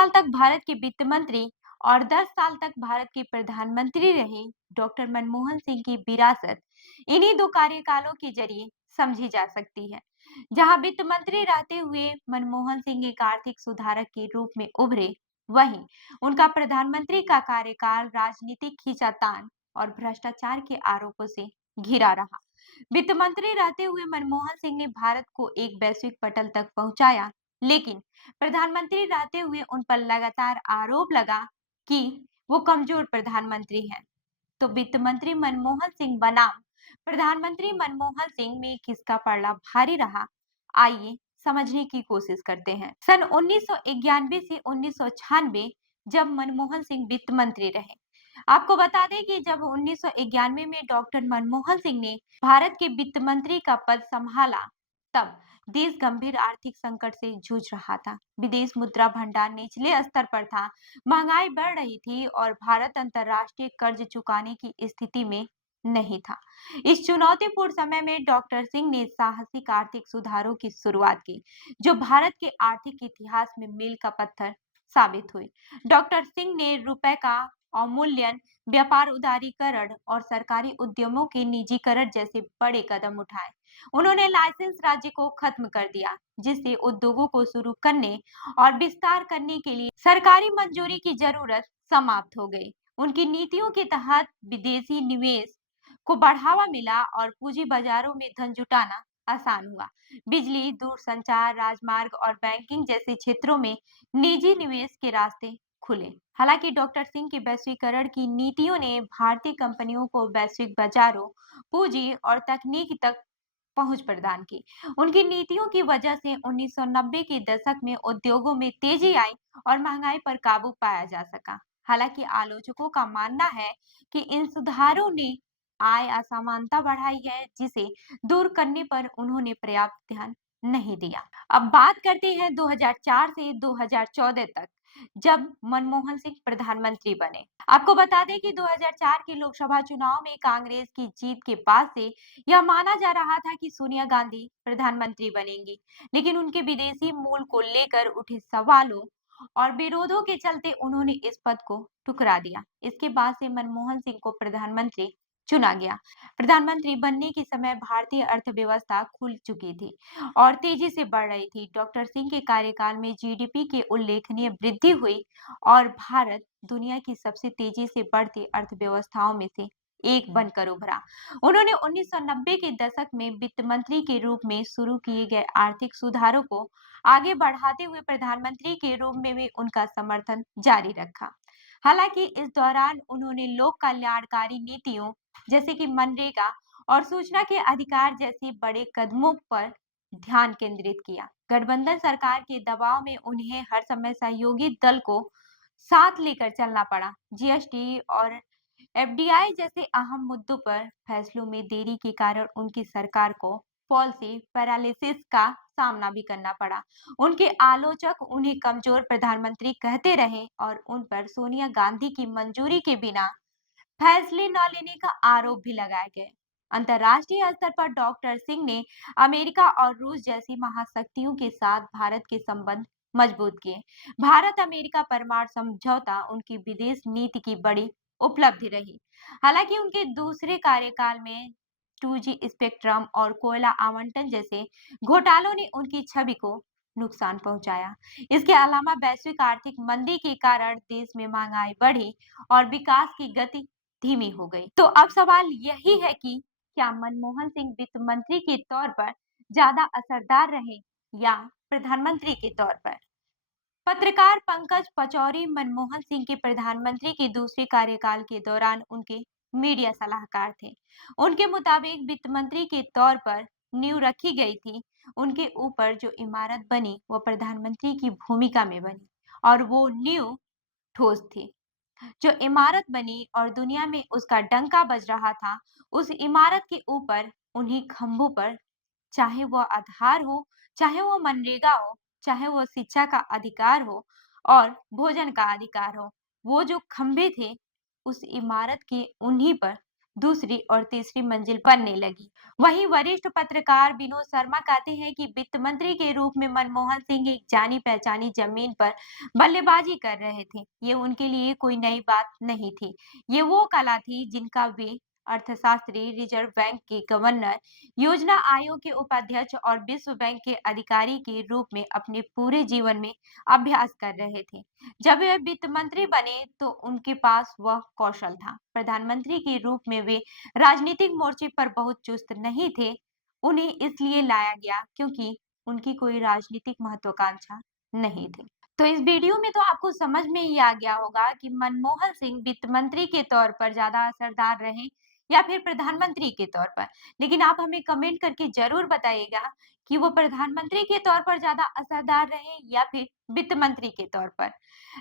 साल तक भारत के वित्त मंत्री और 10 साल तक भारत के प्रधानमंत्री रहे डॉक्टर मनमोहन सिंह की विरासत इन्हीं दो कार्यकालों के जरिए समझी जा सकती है। जहां वित्त मंत्री रहते हुए मनमोहन सिंह एक आर्थिक सुधारक के रूप में उभरे, वहीं उनका प्रधानमंत्री का कार्यकाल राजनीतिक खींचातान और भ्रष्टाचार के आरोपों से घिरा रहा। वित्त मंत्री रहते हुए मनमोहन सिंह ने भारत को एक वैश्विक पटल तक पहुंचाया, लेकिन प्रधानमंत्री रहते हुए उन पर लगातार आरोप लगा कि वो कमजोर प्रधानमंत्री हैं। तो वित्त मंत्री मनमोहन सिंह बनाम प्रधानमंत्री मनमोहन सिंह में किसका पलड़ा भारी रहा, आइए समझने की कोशिश करते हैं। सन 1991 से 1996 जब मनमोहन सिंह वित्त मंत्री रहे। आपको बता दें कि जब 1991 में डॉक्टर मनमोहन सिंह ने भारत के वित्त मंत्री का पद संभाला, तब देश गंभीर आर्थिक संकट से जूझ रहा था। विदेश मुद्रा भंडार निचले स्तर पर था, महंगाई बढ़ रही थी और भारत अंतर्राष्ट्रीय कर्ज चुकाने की स्थिति में नहीं था। इस चुनौतीपूर्ण समय में डॉक्टर सिंह ने साहसिक आर्थिक सुधारों की शुरुआत की, जो भारत के आर्थिक इतिहास में मील का पत्थर साबित हुई। डॉक्टर सिंह ने रुपए का अवमूल्यन, व्यापार उदारीकरण और सरकारी उद्यमों के निजीकरण जैसे बड़े कदम उठाए। उन्होंने लाइसेंस राज्य को खत्म कर दिया, जिससे उद्योगों को शुरू करने और विस्तार करने के लिए सरकारी मंजूरी की जरूरत समाप्त हो गई। उनकी नीतियों के तहत विदेशी निवेश को बढ़ावा मिला और पूंजी बाजारों में धन जुटाना आसान हुआ। बिजली, दूरसंचार, राजमार्ग और बैंकिंग जैसे क्षेत्रों में निजी निवेश के रास्ते खुले। हालांकि डॉक्टर सिंह की वैश्वीकरण की नीतियों ने भारतीय कंपनियों को वैश्विक बाजारों, पूंजी और तकनीक तक पहुंच प्रदान की। उनकी नीतियों की वजह से 1990 के दशक में उद्योगों में तेजी आई और महंगाई पर काबू पाया जा सका। हालांकि आलोचकों का मानना है कि इन सुधारों ने आय असमानता बढ़ाई है, जिसे दूर करने पर उन्होंने पर्याप्त ध्यान नहीं दिया। अब बात करते हैं 2004 से 2014 तक, जब मनमोहन सिंह प्रधानमंत्री बने। आपको बता दें कि 2004 के लोकसभा चुनाव में कांग्रेस की जीत के बाद से यह माना जा रहा था कि सोनिया गांधी प्रधानमंत्री बनेंगी, लेकिन उनके विदेशी मूल को लेकर उठे सवालों और विरोधों के चलते उन्होंने इस पद को ठुकरा दिया। इसके बाद से मनमोहन सिंह को प्रधानमंत्री चुना गया। प्रधानमंत्री बनने के समय भारतीय अर्थव्यवस्था खुल चुकी थी और तेजी से बढ़ रही थी। डॉक्टर सिंह के कार्यकाल में जीडीपी की उल्लेखनीय वृद्धि हुई और भारत दुनिया की सबसे तेजी से बढ़ती अर्थव्यवस्थाओं में से एक बनकर उभरा। उन्होंने 1990 के दशक में वित्त मंत्री के रूप में शुरू किए गए आर्थिक सुधारों को आगे बढ़ाते हुए प्रधानमंत्री के रूप में भी उनका समर्थन जारी रखा। हालांकि इस दौरान उन्होंने लोक कल्याणकारी नीतियों जैसे कि मनरेगा और सूचना के अधिकार जैसे बड़े कदमों पर ध्यान केंद्रित किया। गठबंधन सरकार के दबाव में उन्हें हर समय सहयोगी दल को साथ लेकर चलना पड़ा। जीएसटी और एफडीआई जैसे अहम मुद्दों पर फैसलों में देरी के कारण उनकी सरकार को पॉलिसी पैरालिसिस का सामना भी करना पड़ा। उनके आलोचक उन्हें कमजोर प्रधानमंत्री कहते रहे और उन पर सोनिया गांधी की मंजूरी के बिना फैसले न लेने का आरोप भी लगाए गए। अंतर्राष्ट्रीय स्तर पर डॉक्टर सिंह ने अमेरिका और रूस जैसी महाशक्तियों के साथ भारत के संबंध मजबूत किए। भारत अमेरिका परमाणु समझौता उनकी विदेश नीति की बड़ी उपलब्धि रही। हालांकि उनके दूसरे कार्यकाल में 2G स्पेक्ट्रम और कोयला आवंटन जैसे घोटालों ने उनकी छवि को नुकसान पहुंचाया। इसके अलावा वैश्विक आर्थिक मंदी के कारण देश में महंगाई बढ़ी और विकास की गति धीमी हो गई। तो अब सवाल यही है कि क्या मनमोहन सिंह वित्त मंत्री के तौर पर ज्यादा असरदार रहे या प्रधानमंत्री के तौर पर? पत्रकार पंकज पचौरी मनमोहन सिंह के प्रधानमंत्री के दूसरे कार्यकाल के दौरान उनके मीडिया सलाहकार थे। उनके मुताबिक वित्त मंत्री के तौर पर नींव रखी गई थी। उनके ऊपर जो इमारत बनी वो प्रधानमंत्री की भूमिका में बनी और वो नींव ठोस थी। जो इमारत बनी और दुनिया में उसका डंका बज रहा था, उस इमारत के ऊपर उन्हीं खंभों पर, चाहे वो आधार हो, चाहे वो मनरेगा हो, चाहे वो शिक्षा का अधिकार हो और भोजन का अधिकार हो, वो जो खंभे थे उस इमारत के उन्हीं पर दूसरी और तीसरी मंजिल बनने लगी। वहीं वरिष्ठ पत्रकार विनोद शर्मा कहते हैं कि वित्त मंत्री के रूप में मनमोहन सिंह एक जानी पहचानी जमीन पर बल्लेबाजी कर रहे थे। ये उनके लिए कोई नई बात नहीं थी। ये वो कला थी जिनका वे अर्थशास्त्री, रिजर्व बैंक के गवर्नर, योजना आयोग के उपाध्यक्ष और विश्व बैंक के अधिकारी के रूप में अपने पूरे जीवन में अभ्यास कर रहे थे। जब वे वित्त मंत्री बने तो उनके पास वह कौशल था। प्रधानमंत्री के रूप में वे राजनीतिक मोर्चे पर बहुत चुस्त नहीं थे। उन्हें इसलिए लाया गया क्योंकि उनकी कोई राजनीतिक महत्वाकांक्षा नहीं थी। तो इस वीडियो में तो आपको समझ में ही आ गया होगा कि मनमोहन सिंह वित्त मंत्री के तौर पर ज्यादा असरदार रहे या फिर प्रधानमंत्री के तौर पर। लेकिन आप हमें कमेंट करके जरूर बताइएगा कि वो प्रधानमंत्री के तौर पर ज्यादा असरदार रहे या फिर वित्त मंत्री के तौर पर।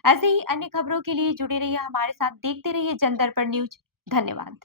ऐसे ही अन्य खबरों के लिए जुड़े रहिए हमारे साथ, देखते रहिए जनदर्पण न्यूज। धन्यवाद।